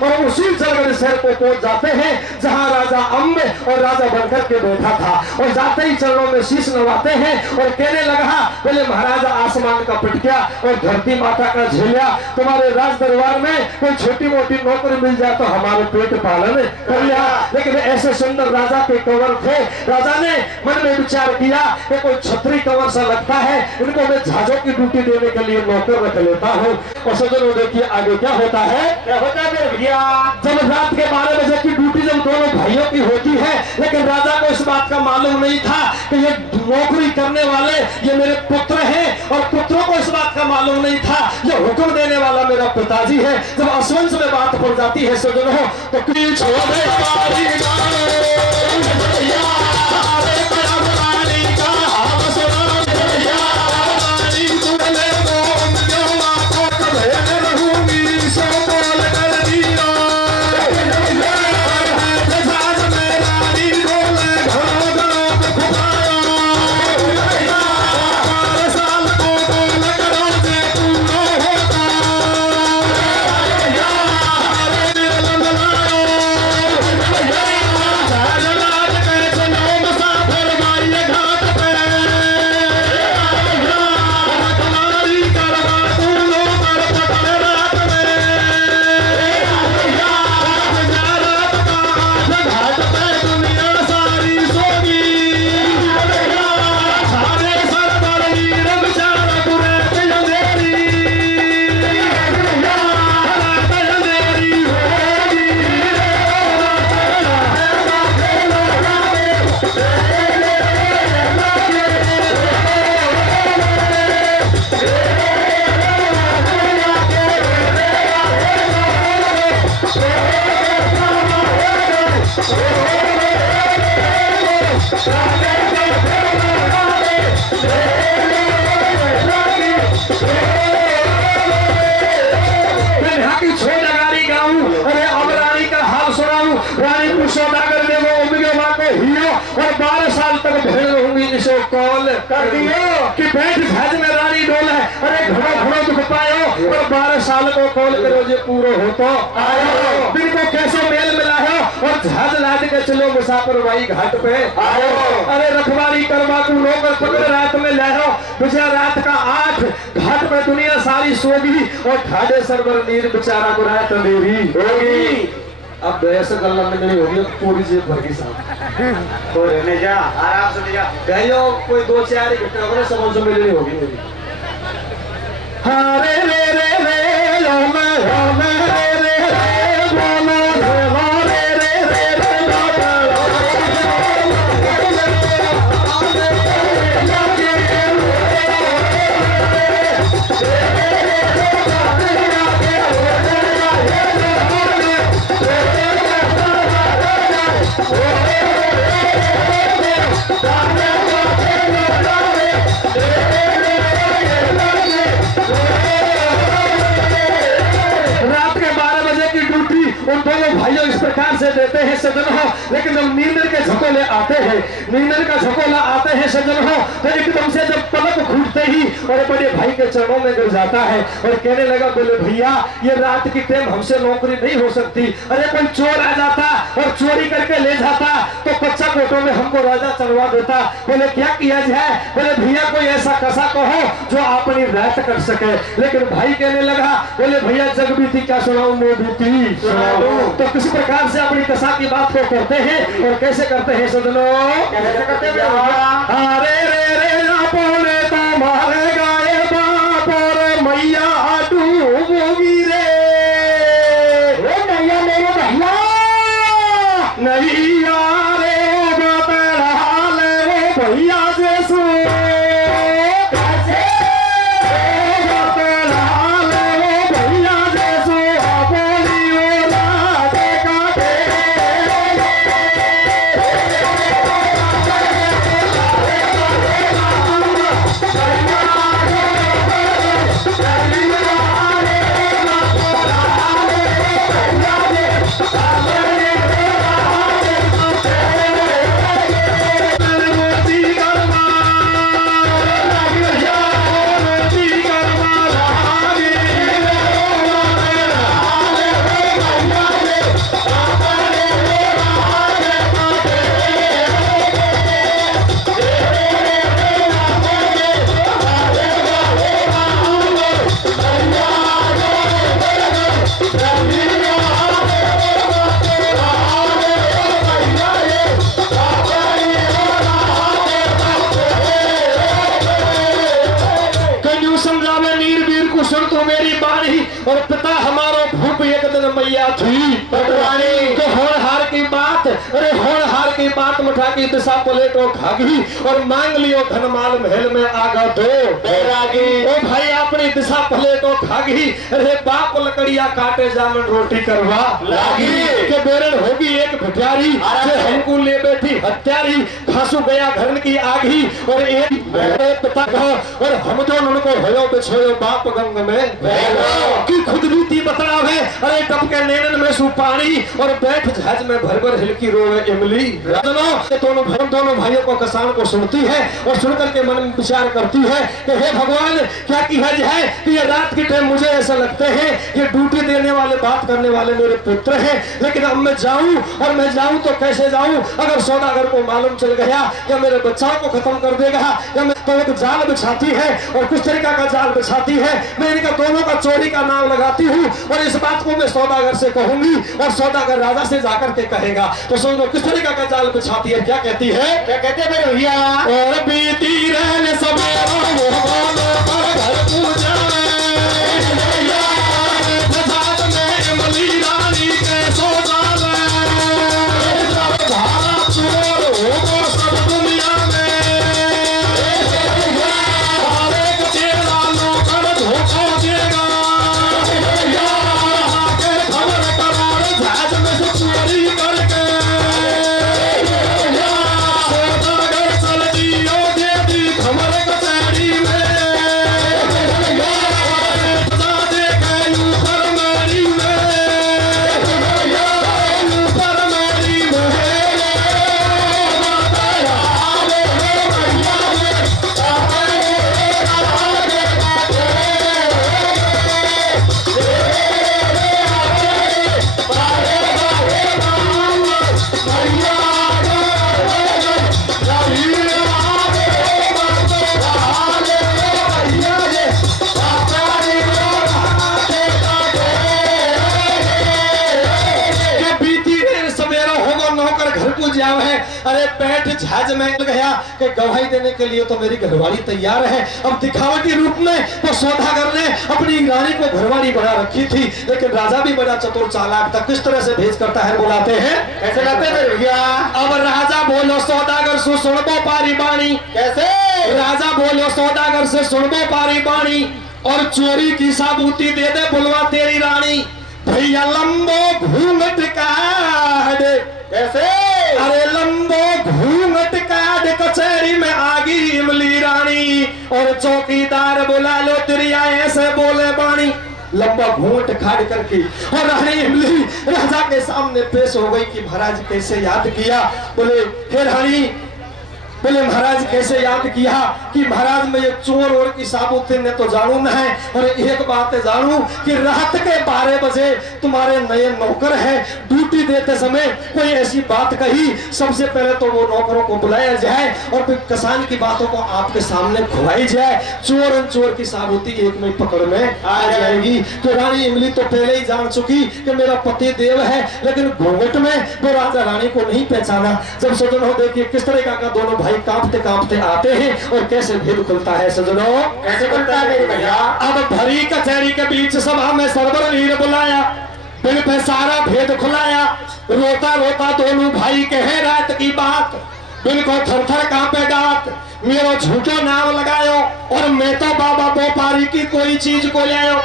और उसी जलगढ़ शहर को पहुंच जाते हैं जहां राजा अम्ब और राजा बनकर के बैठा था और जाते ही चरणों में शीश नवाते हैं और कहने लगा, बोले महाराजा आसमान का पटकिया और धरती माता का झेलिया, तुम्हारे राज दरबार में कोई छोटी मोटी नौकरी मिल जाए तो हमारे पेट पालन कर लिया। लेकिन ऐसे सुंदर राजा के कंवर थे। राजा ने मन में विचार किया कि कोई छत्री कंवर सा लगता है, इनको मैं झांझों की ड्यूटी देने के लिए नौकर रख लेता हूँ। और सजनों देखिए आगे क्या होता है। क्या होता है मेरे भैया, जब रात के 12 बजे की ड्यूटी जब दोनों भाइयों की होती है, लेकिन राजा को इस बात का मालूम नहीं था कि ये नौकरी करने वाले ये मेरे पुत्र हैं और पुत्रों को इस बात का मालूम नहीं था ये हुक्म देने वाला मेरा पिताजी है। जब असवंश में बात पड़ जाती है सजनों तो इसो कॉल कर दियो कि बैठ भज में रानी डोल है। अरे घड़ो घड़ो दुख पायो और 12 साल को कॉल करो जे पूरो हो तो आयो दिन को कैसे मेल मिला है और जहाज लाद के चलो मुसाफिर भाई घाट पे आयो। अरे रखवाली करवा तू नौकर पकड़ रात में लहरो बेचारा रात का 8 घाट पे दुनिया सारी सोगी और ठाडे सरवर नीर बेचारा को रात अंधेरी होगी। अब ऐसे गल्ला में नहीं होगी पूरी जेब भर गई साहब तो रहने जा आराम से जा गयो कोई 2-4 घंटे अगर समझ में मिलनी होगी मेरी। हाँ रे रे रे रे लो मैं रे रे रे बोलो रे रे रे रे उन दोनों भाइयों इस प्रकार से देते हैं सजन हो। लेकिन जब नींदर के झकोले आते हैं नींदर का झकोला आते हैं सजन हो तो एकदम से जब पलक घूटते ही और बड़े भाई के चरणों में गिर जाता है और कहने लगा बोले भैया ये रात की टाइम हमसे नौकरी नहीं हो सकती। अरे कोई चोर आ जाता और चोरी करके ले जाता तो कच्चा कोटों में हमको राजा चढ़वा देता। बोले क्या किया जाए? बोले भैया कोई ऐसा कसा कहो जो अपनी रात कर सके। लेकिन भाई कहने लगा बोले भैया जग बीती क्या सुनाऊं मैं बीती सुना तो किसी प्रकार से अपनी कसा की बात को करते हैं और कैसे करते हैं सजनों? कैसे करते हैं? अरे रे रे बोले तो मारे गाए बाप और मैया डूबोगी रे नैया मेरे भैया नहीं यारे भैया जैसू सुन तो मेरी बाणी और पिता हमारो भूप एक दिन मैया थी पटवानी तो होनहार की बात। अरे होनहार की बात मुठा की दिशा पलेटो खागी और मांग लियो धन माल महल में आगा दो बैरागी। ओ भाई अपनी दिशा पलेटो खागी। अरे बाप लकड़िया काटे जामन रोटी करवा लागी के बेरन होगी एक भिखारी जो हमको ले बैठी हत्यारी खासू गया घरन की आगी और एक पिता और हम जो उनको भयो बिछोयो बाप गंग में कि खुद भी ती बतलावे। अरे टप के नैनन में सुपानी और बैठ जहाज में भर भर हिलकी रोवे इमली। दोनों भाइयों को किसान को सुनती है और सुनकर के मन में विचार करती है कि हे भगवान क्या किया जाए कि ये रात के टाइम मुझे ऐसा लगते हैं ये ड्यूटी देने वाले बात करने वाले मेरे पुत्र हैं। लेकिन अब मैं जाऊं और मैं जाऊं तो कैसे जाऊं? अगर सौदागर को मालूम चल गया या मेरे बच्चाओं को खत्म कर देगा या मैं तो एक जाल बिछाती है और कुछ तरीका का जाल बिछाती है। मैं इनका दोनों का चोरी का नाम लगाती हूँ और इस बात को मैं सौदागर से कहूंगी और सौदागर राजा से जाकर के कहेगा। तो सुन लो किस तरीका का जाल बिछाती है। क्या कहती है? क्या कहते हैं मेरे भैया? और बीती रहने समय घर पूजा अरे बैठ जहाज में गया कि गवाही देने के लिए तो मेरी घरवाली तैयार है। अब दिखावटी रूप में वो सौदागर ने अपनी रानी को घरवाली बना रखी थी, लेकिन राजा भी बड़ा चतुर चालाक था। किस तरह से भेज करता है बुलाते हैं, कैसे लाते थे भैया? अब राजा बोलो सौदागर से सुनबो पारी बाणी। कैसे? राजा बोलो सौदागर से सुनबो पारी बाणी और चोरी की साबूती दे दे बुलवा तेरी रानी। भैया लंबो घूंघट काट। कैसे? अरे लंबो घूंघट काट कचहरी में आगी इमली रानी और चौकीदार बुला लो तिरिया ऐसे बोले बाणी। लंबा घूंघट खाड़ करके और रानी इमली राजा के सामने पेश हो गई कि महाराज कैसे याद किया। बोले हे रानी, बोले महाराज कैसे याद किया कि महाराज मैं ये चोर और की साबूती ने तो जानू न है, और एक बात जानू कि रात के 12 बजे तुम्हारे नए नौकर है, ड्यूटी देते समय कोई ऐसी बात कही, सबसे पहले तो वो नौकरों को बुलाया जाए और फिर किसान की बातों को आपके सामने खुआई जाए। चोर की साबूती एक में पकड़ में आ जाएगी। तो रानी इमली तो पहले ही जान चुकी कि मेरा पति देव है, लेकिन घूंघट में वो राजा रानी को नहीं पहचाना। जब सजनों देखिए किस तरह का दोनों भाई कांपते कांपते आते हैं और कैसे भेद खुलता है सजनों, कैसे खुलता है मेरे भैया? अब भरी कचहरी के बीच सभा में सरवर वीर बुलाया, बिन पे सारा भेद खुलाया। रोता रोता दोनों भाई कहे रात की बात, बिन को थर थर कांपे गात। मेरो झूठो नाम लगायो और मैं तो बाबा बोपारी की कोई चीज को ले आयो।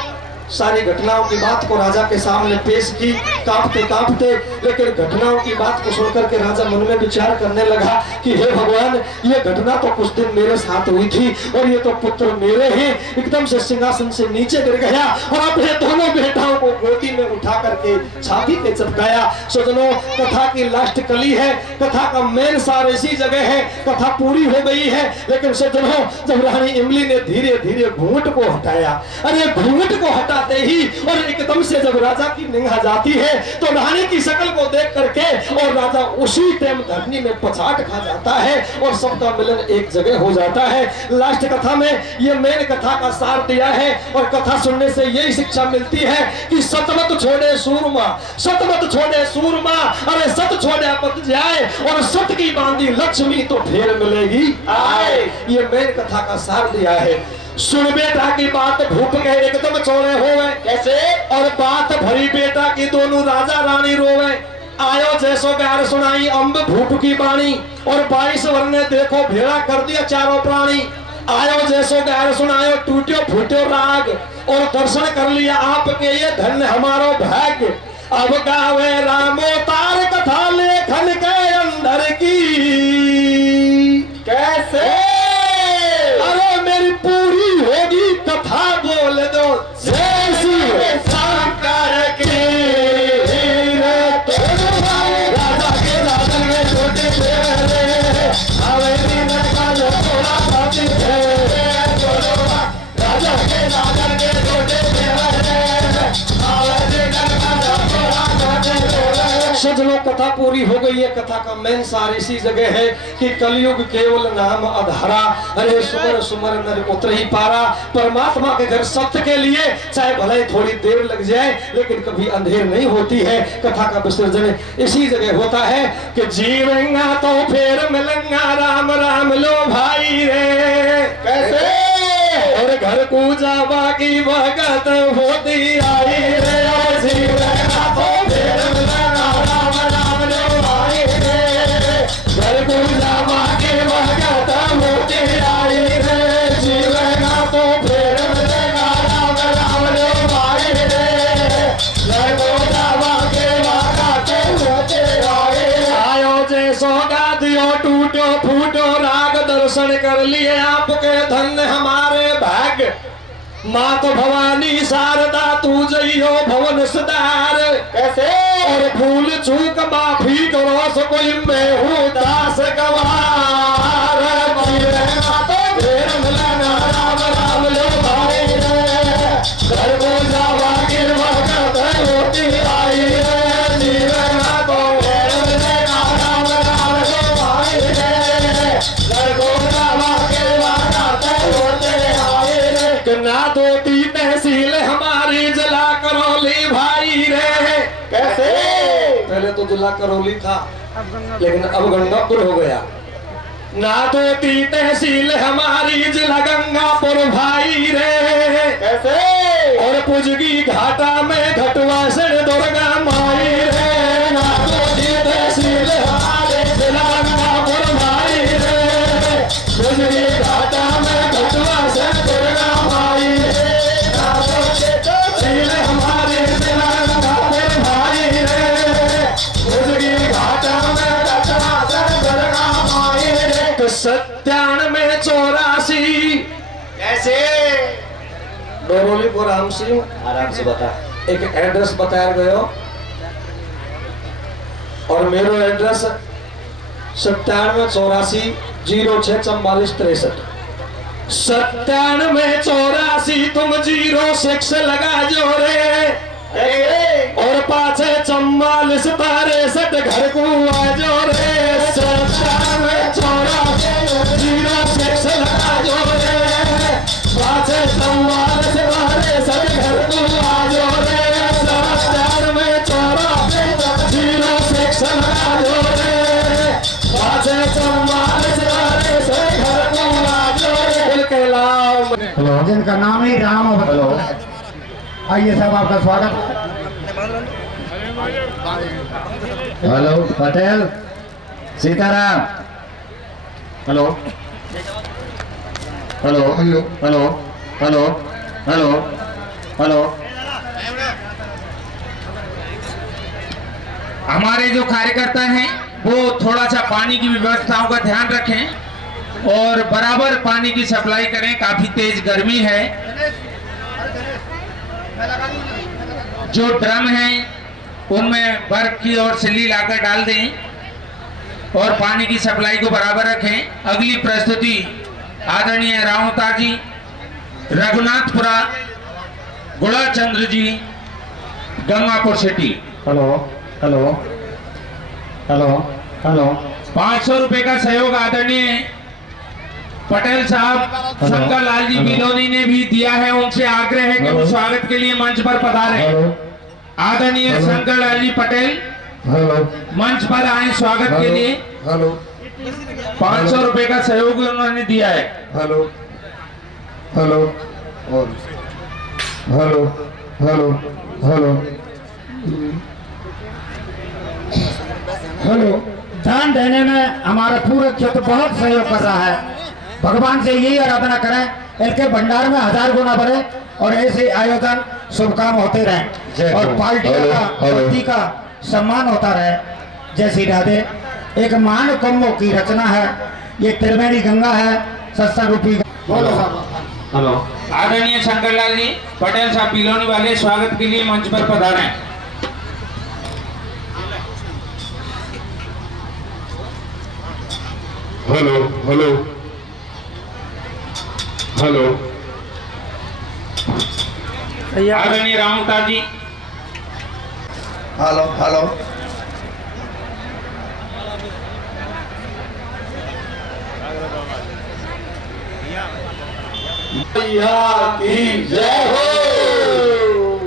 सारी घटनाओं की बात को राजा के सामने पेश की कांपते कांपते, लेकिन घटनाओं की बात को सुनकर के राजा मन में विचार करने लगा कि हे भगवान, ये घटना तो कुछ दिन मेरे साथ हुई थी और ये तो पुत्र मेरे हैं। एकदम से सिंहासन से नीचे गिर गया और अपने दोनों बेटाओं को गोदी में उठा करके छाती पे चिपकाया। सजनों, कथा की लास्ट कली है, कथा का मेन सार इसी जगह है, कथा पूरी हो गई है। लेकिन सजनों, जब रानी इमली ने धीरे धीरे घूंघट को हटाया, अरे घूंघट को हटा ही और एकदम से जब राजा की निगाह जाती है तो रानी की शक्ल को देख करके और राजा उसी टाइम धरनी में पछाड़ खा जाता है और सबका मिलन एक जगह हो जाता है। लास्ट कथा में ये मेन कथा का सार दिया है और कथा सुनने से यही शिक्षा मिलती है कि सतमत छोड़े सूरमा, सतमत छोड़े सूरमा, अरे सत छोड़े पत जाए और सत की बांधी लक्ष्मी तो फिर मिलेगी आए। ये मेन कथा का सार दिया है। सुन बेटा की बात भूप के एकदम चौड़े होवे। कैसे? और बात भरी बेटा की दोनों राजा रानी रोवे। आयो जैसो प्यार सुनाई अम्ब भूप की बाणी और 22 वर ने देखो भेड़ा कर दिया चारों प्राणी। आयो जैसो प्यार सुनायो टूटियो फूटियो राग और दर्शन कर लिया आपके ये धन्य हमारो भाग्य। अब गावे रामो तार कथा लेखन के अंदर की। कैसे? पूरी होगी कथा बोल दो जैसी शंकर की। राजा के राजन में छोटे थे, हवेली में कालो थोड़ा बाती थे। राजा के राजन के छोटे थे, हवेली में कालो थोड़ा बाती थे। सजनों, कथा पूरी हो गई है। कथा का मेन सार इसी जगह है कि कलयुग केवल नाम आधारा। अरे सुमर सुमर नर उतर ही पारा। परमात्मा के घर सत्य के लिए चाहे भले थोड़ी देर लग जाए, लेकिन कभी अंधेर नहीं होती है। कथा का विसर्जन इसी जगह होता है कि जीवेंगा तो फिर मिलेंगा, राम राम लो भाई रे। कैसे? और घर को जावा की भगत होती आई रे। जीवेंगा तो फिर मिलेंगा, राम राम लो भाई रे। घर को जावा की भगत होती आई रे। जीवेंगा तो फिर मिलेंगा, राम राम लो भाई रे। घर को जावा के भगत होती आई रे। आयो जैसो गादियो टूटो फूटो राग दर्शन कर लिए आपके धन्य हमारे भाग्य। मात भवानी शारदा तू जइयो भवन सुधार। कैसे? और भूल चूक माफी करो सो कोई मैं हूँ दास गवार। राम राम लो भाई रे। घर को जावा के भगत होती आई रे। जीवेंगा तो फिर मिलेंगा, राम राम लो भाई रे। घर को जावा के भगत होती आई रे। ना दोती तहसील हमारी जिला करौली भाई रे। कैसे? पहले तो जिला करौली था, लेकिन अब गंगापुर हो गया। नादोती तहसील हमारी जिला गंगापुर भाई रे, कैसे? और पुजगी घाटा में घटवासन दुर्गा माई रे। नादोती तहसील हमारी जिला गंगापुर भाई रे, पुजगी घाटा में घटवासन दुर्गा माई रे। नादोती तहसील हमारी जिला गंगापुर भाई रे, पुजगी घाटा में घटवासन दुर्गा माई रे। तो 97 कैसे? डोरोली को राम सिंह आराम से बता। एक एड्रेस बताया गयो और मेरो एड्रेस 9784 064463 9784 तुम 06 लगा जो रे, और पाछे 44 63 घर को आजो रे। 9784 06 लगा जो रे, पाछे 44 63 घर को आजो रे। 9784 06 लगा जो रे, पाछे 44 63 घर को आजो रे। दिल के लाओ जिनका नाम ही राम हेलो, आइए साहब आपका स्वागत। Hello Patel Sitaram, hello hello hello hello hello hello hello. हमारे जो कार्यकर्ता हैं वो थोड़ा सा पानी की व्यवस्थाओं का ध्यान रखें और बराबर पानी की सप्लाई करें। काफी तेज गर्मी है। जो ड्रम हैं उनमें बर्फ की और सिल्ली लाकर डाल दें और पानी की सप्लाई को बराबर रखें। अगली प्रस्तुति आदरणीय Rawta ji, Raghunathpura, Gudachandra ji, Gangapur city. Hello hello hello hello. 500 रुपए का सहयोग आदरणीय पटेल साहब शंकर लाल जी बिलोनी ने भी दिया है। उनसे आग्रह है कि वो स्वागत के लिए मंच पर पधारें। आदरणीय शंकर लाल जी पटेल मंच पर आए स्वागत के लिए। 500 रुपए का सहयोग उन्होंने दिया है। हेलो हेलो और हेलो हेलो हेलो हेलो। दान देने में हमारा पूरा क्षेत्र बहुत सहयोग कर रहा है। भगवान से यही आराधना करें इनके भंडार में 1000 गुना बढ़े और ऐसे आयोजन शुभ काम होते रहे और पार्टी का सम्मान होता रहे। जय श्री राधे। एक महान कुंभों की रचना है, ये त्रिवेणी गंगा है, सस्ता रूपी। बोलो साहब। हेलो। आदरणीय शंकरलाल जी पटेल साहब बिलोनी वाले स्वागत के लिए मंच पर पधारे। Hello hello hello. आदरणीय रामता जी। Hello hello. की जय हो।